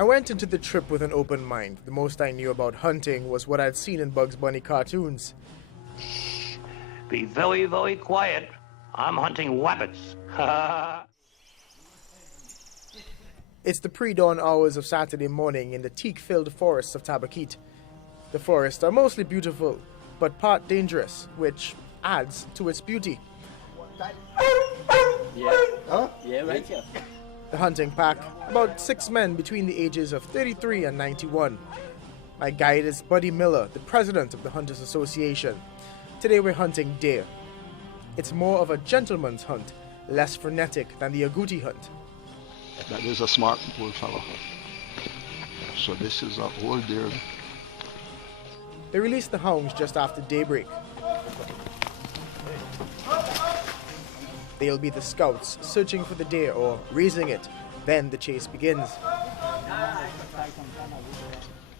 I went into the trip with an open mind. The most I knew about hunting was what I'd seen in Bugs Bunny cartoons. Be very, very quiet. I'm hunting rabbits. It's the pre-dawn hours of Saturday morning in the teak-filled forests of Tabaquite. The forests are mostly beautiful, but part dangerous, which adds to its beauty. Yeah, right here. The hunting pack, about 6 men between the ages of 33 and 91. My guide is Buddy Miller, the president of the Hunters Association. Today we're hunting deer. It's more of a gentleman's hunt, less frenetic than the agouti hunt. That is a smart bull fellow. So this is a old deer. They release the hounds just after daybreak. They'll be the scouts searching for the deer or raising it. Then the chase begins.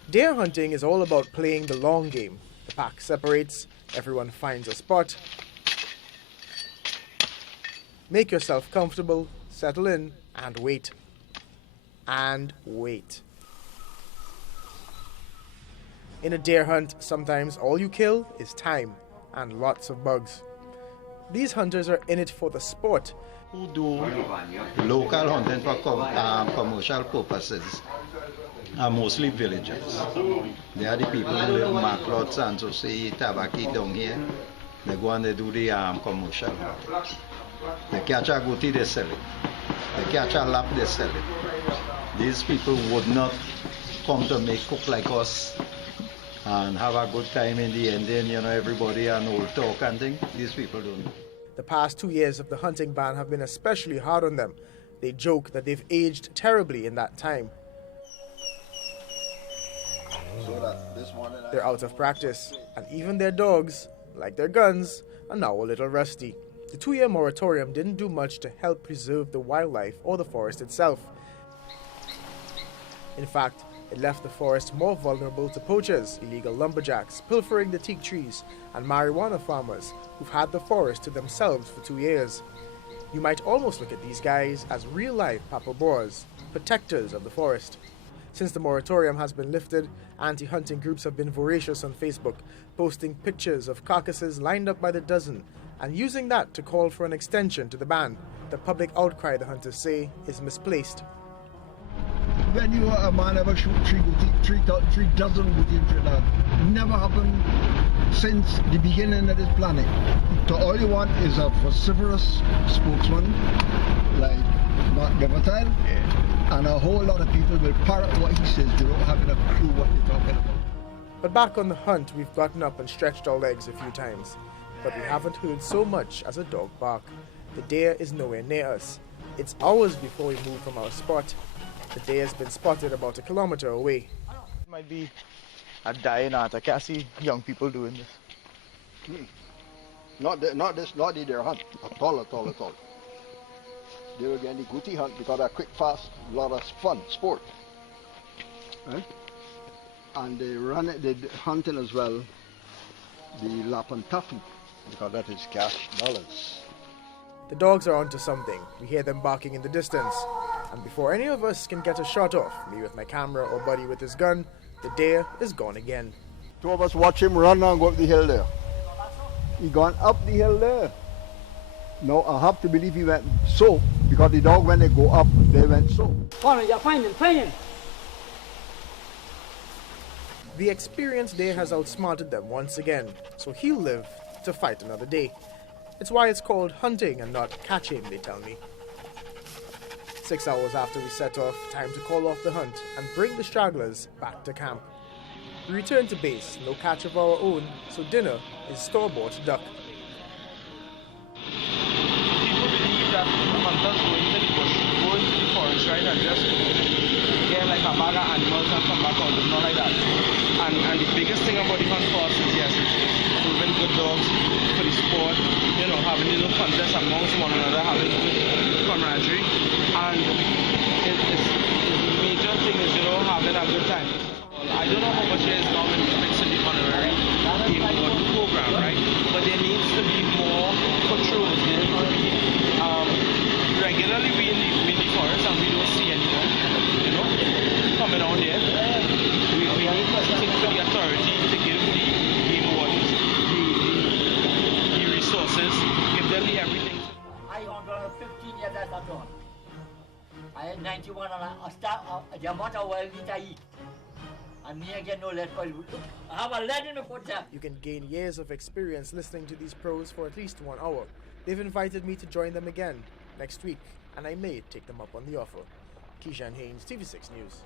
Deer hunting is all about playing the long game. The pack separates, everyone finds a spot. Make yourself comfortable, settle in, and wait. And wait. In a deer hunt, sometimes all you kill is time and lots of bugs. These hunters are in it for the sport. Who do local hunting for commercial purposes are mostly villagers. They are the people who live in Maclots and so say Tabaquite down here. They go and they do the commercial hunting. They catch a agouti, they sell it. They catch a lap, they sell it. These people would not come to make cook like us and have a good time in the ending, you know, everybody and old talk and thing. These people don't. The past 2 years of the hunting ban have been especially hard on them. They joke that they've aged terribly in that time. They're out of practice, and even their dogs, like their guns, are now a little rusty. The 2-year moratorium didn't do much to help preserve the wildlife or the forest itself. In fact, it left the forest more vulnerable to poachers, illegal lumberjacks, pilfering the teak trees, and marijuana farmers who've had the forest to themselves for 2 years. You might almost look at these guys as real-life Papa Boers, protectors of the forest. Since the moratorium has been lifted, anti-hunting groups have been voracious on Facebook, posting pictures of carcasses lined up by the dozen, and using that to call for an extension to the ban. The public outcry, the hunters say, is misplaced. When you are a man ever shoot 3 dozen goody in Trinidad. Never happened since the beginning of this planet. So all you want is a vociferous spokesman like Mark Devertile, and a whole lot of people will parrot what he says. They don't have a clue what they're talking about. But back on the hunt, we've gotten up and stretched our legs a few times. But we haven't heard so much as a dog bark. The deer is nowhere near us. It's hours before we move from our spot. The deer has been spotted about 1 kilometer away. It might be a dying art. I can't see young people doing this. Not the deer hunt. At all. They were getting the goody hunt because they're quick, fast, a lot of fun, sport. Right? And they run it, they hunting as well, the lap and taffy, because that is cash dollars. The dogs are onto something. We hear them barking in the distance. And before any of us can get a shot off, me with my camera or Buddy with his gun, the deer is gone again. 2 of us watch him run and go up the hill there. He gone up the hill there. No, I have to believe he went so, because the dog, when they go up, they went so. Find him. The experienced deer has outsmarted them once again, so he'll live to fight another day. It's why it's called hunting and not catching, they tell me. 6 hours after we set off, time to call off the hunt and bring the stragglers back to camp. We return to base, no catch of our own, so dinner is store-bought duck. People believe that hunters go into the bush, go into the forest, right, and just get like a bag of animals and come back out. It's not like that. And the biggest thing about the hunt for us is, yes, it's moving good dogs for the sport, you know, having little contests amongst one another, having good camaraderie. And the major thing is, you know, having a good time. I don't know how much there is now in fixing the honorary game or the program, right? But there needs to be more patrols. There needs to be regularly we in the forest and we don't see anyone, you know, coming I had 91 and I start a Yamata while and me again no lead for you. I have a lead in the foot there. You can gain years of experience listening to these pros for at least 1 hour. They've invited me to join them again next week, and I may take them up on the offer. Kejan, Haynes, TV6 News.